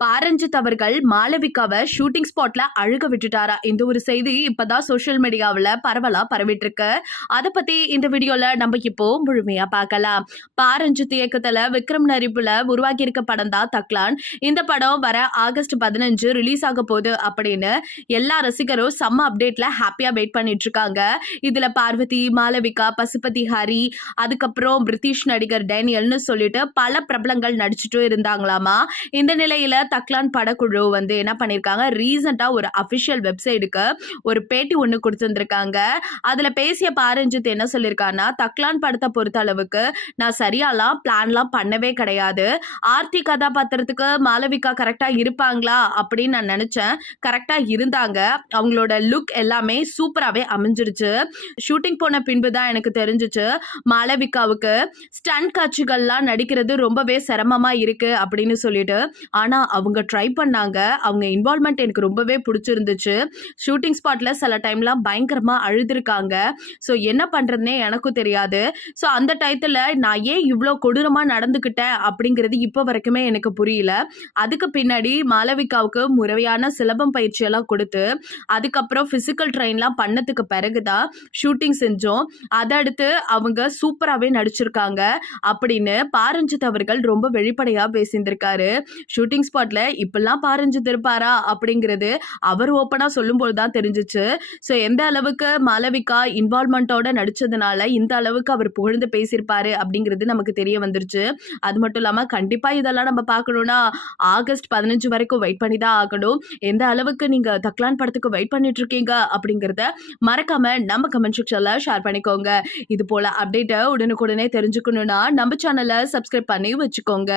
பாரஞ்சித் அவர்கள் மாளவிகாவை ஷூட்டிங் ஸ்பாட்ல அழுக விட்டுட்டாரா? இந்த ஒரு செய்தி இப்பதான் சோசியல் மீடியாவில் பரவலா பரவிட்டு இருக்கு. அதை பத்தி இந்த வீடியோல நம்ம இப்போ முழுமையா பார்க்கலாம். பாரஞ்சித் இயக்கத்துல விக்ரம் நடிப்புல உருவாக்கி இருக்க படம் தான் தக்லான். இந்த படம் வர ஆகஸ்ட் 15 ரிலீஸ் ஆக போகுது அப்படின்னு எல்லா ரசிகரும் செம்ம அப்டேட்ல ஹாப்பியா வெயிட் பண்ணிட்டு இருக்காங்க. இதுல பார்வதி, மாளவிகா, பசுபதி ஹரி, அதுக்கப்புறம் பிரிட்டிஷ் நடிகர் டேனியல்னு சொல்லிட்டு பல பிரபலங்கள் நடிச்சுட்டு இருந்தாங்களாமா. இந்த நிலையில தக்லான் படக்குழு என்ன பண்ணிருக்காங்க, ரீசெண்டா ஒரு அபிஷியல் வெப்சைட்டுக்கு ஒரு பேட்டி ஒண்ணு கொடுத்திருந்திருக்காங்க. அதுல பேசிய பாரஞ்சித் என்ன சொல்லியிருக்காருன்னா, தக்லான் படத்தை பொறுத்த அளவுக்கு நான் சரியாலாம் பிளான்லாம் பண்ணவே கிடையாது. ஆர்த்தி கதாபாத்திரத்துக்கு மாளவிகா கரெக்டா இருப்பாங்களா அப்படின்னு நான் நினைச்சேன். கரெக்டா இருந்தாங்க. அவங்களோட லுக் எல்லாமே சூப்பராகவே அமைஞ்சிருச்சு. ஷூட்டிங் போன பின்பு தான் எனக்கு தெரிஞ்சிச்சு மாளவிகாவுக்கு ஸ்டண்ட் காட்சிகள்லாம் நடிக்கிறது ரொம்பவே சிரமமா இருக்கு அப்படின்னு சொல்லிட்டு. ஆனா அவங்க ட்ரை பண்ணாங்க. அவங்க இன்வால்வ்மெண்ட் எனக்கு ரொம்பவே பிடிச்சிருந்துச்சு. ஷூட்டிங் ஸ்பாட்ல சில டைம்லாம் பயங்கரமா அழுதுருக்காங்க. ஸோ என்ன பண்றதுனே எனக்கும் தெரியாது. ஸோ அந்த டயத்துல நான் ஏன் இவ்வளோ கொடூரமா நடந்துக்கிட்டேன் அப்படிங்கிறது இப்போ வரைக்குமே எனக்கு புரியல. அதுக்கு பின்னாடி மாளவிகாவுக்கு முறையான சிலம்பம் பயிற்சியெல்லாம் கொடுத்து அதுக்கப்புறம் பிசிக்கல் ட்ரெயின்லாம் பண்ணதுக்கு பிறகுதான் ஷூட்டிங் செஞ்சோம். அதை அடுத்து அவங்க சூப்பராகவே நடிச்சிருக்காங்க அப்படின்னு பாரஞ்சித் அவர்கள் ரொம்ப வெளிப்படையா பேசியிருந்திருக்காரு. ஷூட்டிங் ஸ்பாட்ல இப்பெல்லாம் பாரஞ்சித் இருப்பாரா அப்படிங்கிறது அவர் ஓப்பனா சொல்லும்போது தான் தெரிஞ்சிச்சு. ஸோ எந்த அளவுக்கு மாளவிகா இன்வால்வ்மெண்ட்டோட நடிச்சதுனால இந்த அளவுக்கு அவர் புகழ்ந்து பேசியிருப்பாரு அப்படிங்கிறது நமக்கு தெரிய வந்துருச்சு. அது மட்டும் இல்லாம கண்டிப்பா இதெல்லாம் நம்ம பார்க்கணும்னா ஆகஸ்ட் 15 வரைக்கும் வெயிட் பண்ணி தான் ஆகணும். எந்த அளவுக்கு நீங்க தக்லான் படத்துக்கு வெயிட் பண்ணிட்டு இருக்கீங்க அப்படிங்கிறத மறக்காம நம்ம கமெண்ட் செக்ஷன்ல ஷேர் பண்ணிக்கோங்க. இது போல அப்டேட்டை உடனுக்குடனே தெரிஞ்சுக்கணும்னா நம்ம சேனலை சப்ஸ்கிரைப் பண்ணி வச்சுக்கோங்க.